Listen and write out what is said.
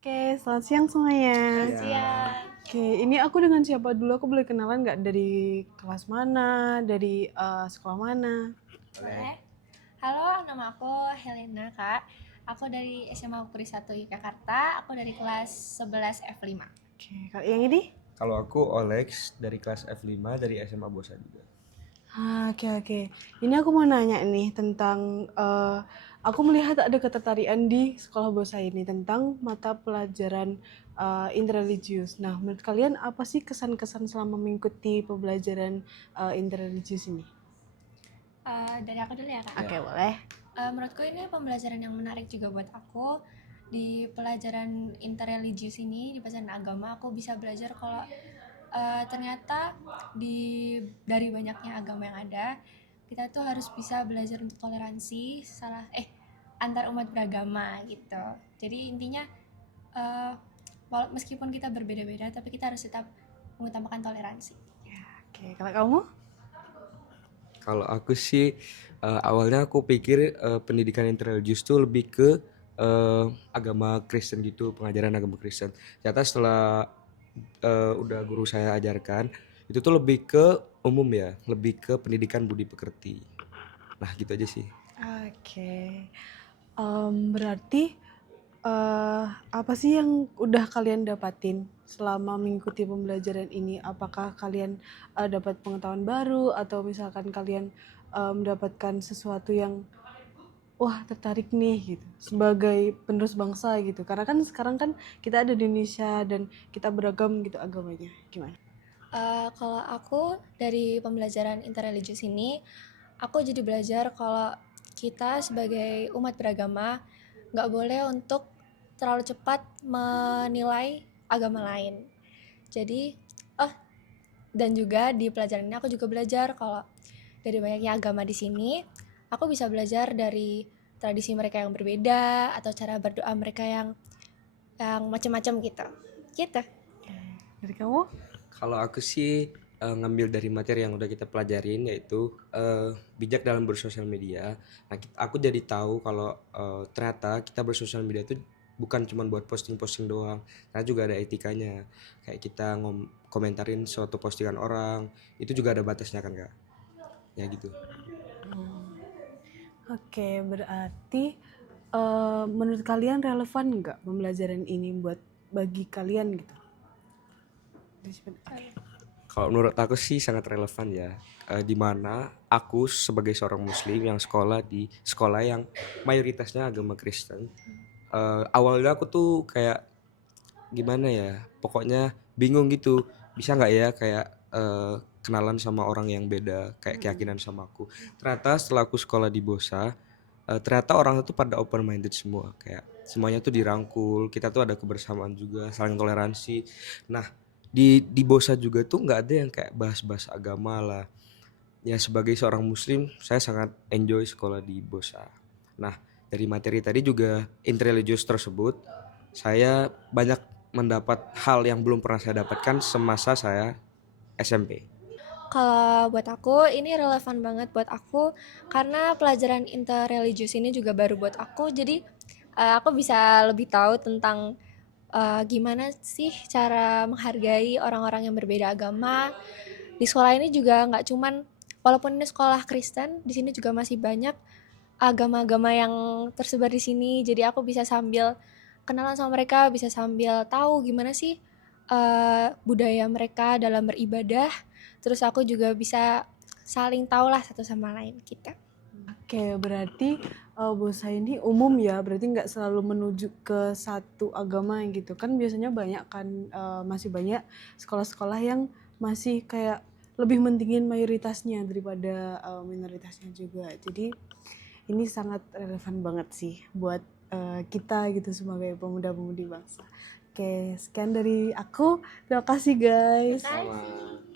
Oke, selamat siang semuanya. Selamat siang. Oke, ini aku dengan siapa dulu? Aku boleh kenalan nggak dari kelas mana, dari sekolah mana? Boleh. Halo, nama aku Helena, Kak. Aku dari SMA Ukri 1 Yogyakarta. Aku dari kelas 11 F5. Oke, kalau yang ini? Kalau aku Olex dari kelas F5 dari SMA Bosa juga. Oke. Ini aku mau nanya nih tentang aku melihat ada ketertarikan di sekolah Bosa ini tentang mata pelajaran interreligius. Nah, menurut kalian apa sih kesan-kesan selama mengikuti pembelajaran interreligius ini? Dari aku dulu ya, Kak. Oke, boleh. Menurutku ini pembelajaran yang menarik juga buat aku. Di pelajaran interreligius ini, di pelajaran agama, aku bisa belajar kalau ternyata dari banyaknya agama yang ada, kita tuh harus bisa belajar untuk toleransi antar umat beragama gitu. Jadi intinya eh, meskipun kita berbeda-beda, tapi kita harus tetap mengutamakan toleransi. Oke, kalau kamu? Kalau aku sih awalnya aku pikir pendidikan interreligius itu lebih ke agama Kristen gitu, pengajaran agama Kristen. Ternyata setelah udah guru saya ajarkan, itu tuh lebih ke umum ya, lebih ke pendidikan budi pekerti. Nah gitu aja sih. Oke. Berarti apa sih yang udah kalian dapatin selama mengikuti pembelajaran ini? Apakah kalian dapat pengetahuan baru atau misalkan kalian mendapatkan sesuatu yang wah tertarik nih gitu sebagai penerus bangsa gitu. Karena kan sekarang kan kita ada di Indonesia dan kita beragam gitu agamanya. Gimana? Kalau aku dari pembelajaran interreligius ini, aku jadi belajar kalau kita sebagai umat beragama nggak boleh untuk terlalu cepat menilai agama lain. Jadi, dan juga di pelajaran ini aku juga belajar kalau dari banyaknya agama di sini, aku bisa belajar dari tradisi mereka yang berbeda atau cara berdoa mereka yang macam-macam gitu. Gitu. Dari kamu? Kalau aku sih ngambil dari materi yang udah kita pelajarin yaitu bijak dalam bersosial media. Nah, aku jadi tahu kalau ternyata kita bersosial media itu bukan cuma buat posting-posting doang, karena juga ada etikanya. Kayak kita komentarin suatu postingan orang, itu juga ada batasnya kan kak? Ya gitu. Oke, berarti menurut kalian relevan nggak pembelajaran ini buat bagi kalian gitu? Oke. Kalau menurut aku sih sangat relevan ya. Dimana aku sebagai seorang muslim yang sekolah di sekolah yang mayoritasnya agama Kristen. Awalnya aku tuh kayak gimana ya, pokoknya bingung gitu, bisa nggak ya kayak kenalan sama orang yang beda kayak keyakinan sama aku. Ternyata setelah aku sekolah di Bosa, ternyata orang itu pada open minded semua, kayak semuanya tuh dirangkul, kita tuh ada kebersamaan juga, saling toleransi. Nah di Bosa juga tuh nggak ada yang kayak bahas-bahas agama lah. Ya sebagai seorang muslim saya sangat enjoy sekolah di Bosa. Nah dari materi tadi juga interreligious tersebut saya banyak mendapat hal yang belum pernah saya dapatkan semasa saya SMP. Kalau buat aku ini relevan banget buat aku karena pelajaran interreligius ini juga baru buat aku. Jadi aku bisa lebih tahu tentang gimana sih cara menghargai orang-orang yang berbeda agama. Di sekolah ini juga nggak cuman walaupun ini sekolah Kristen, di sini juga masih banyak agama-agama yang tersebar di sini. Jadi aku bisa sambil kenalan sama mereka, bisa sambil tahu gimana sih budaya mereka dalam beribadah. Terus aku juga bisa saling tahu lah satu sama lain kita. Oke, berarti Bosa ini umum ya, berarti nggak selalu menuju ke satu agama gitu kan biasanya banyak kan masih banyak sekolah-sekolah yang masih kayak lebih mentingin mayoritasnya daripada minoritasnya juga. Jadi ini sangat relevan banget sih buat kita gitu sebagai pemuda-pemudi bangsa. Oke, sekian dari aku. Terima kasih guys. Terima kasih.